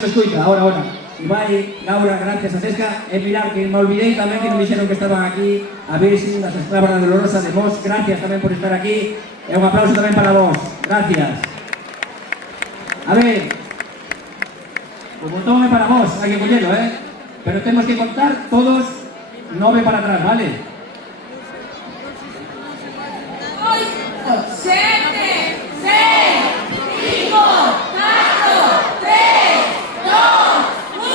Escuita, ahora. Ibai, Laura, gracias a Tesca. Pilar, que me olvidé también que me dijeron que estaban aquí. A Virsi, las esclavas dolorosas de vos. Gracias también por estar aquí. Un aplauso también para vos. Gracias. A ver, como tome para vos, hay que cogerlo, Pero tenemos que contar todos 9 para atrás, ¿vale? 8, 7, 6, 5, 4, 3, 2, 1.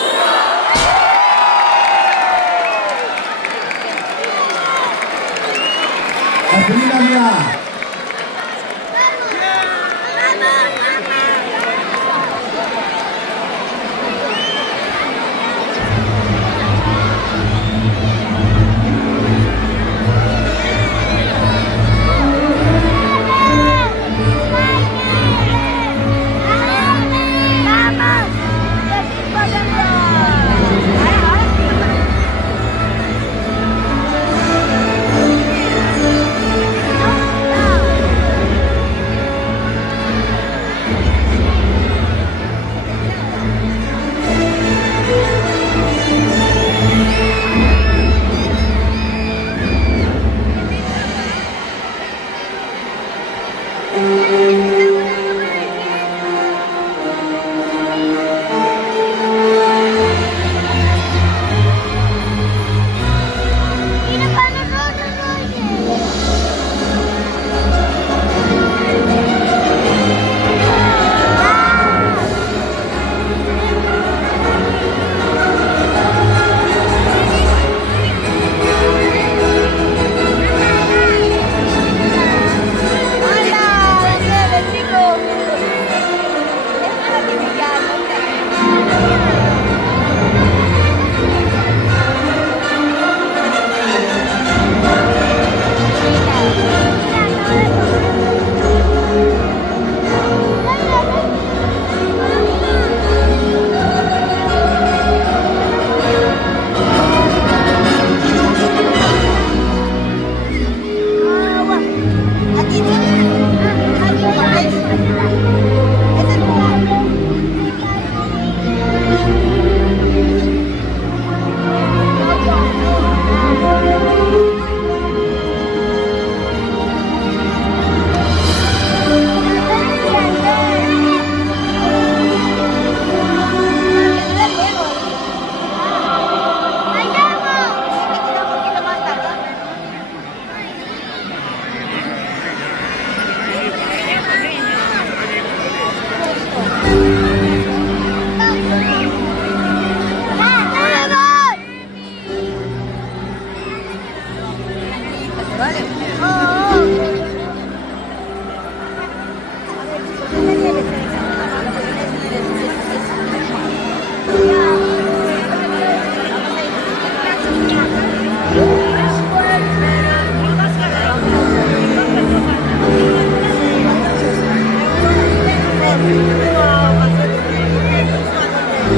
¡La primera vida!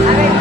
A ver,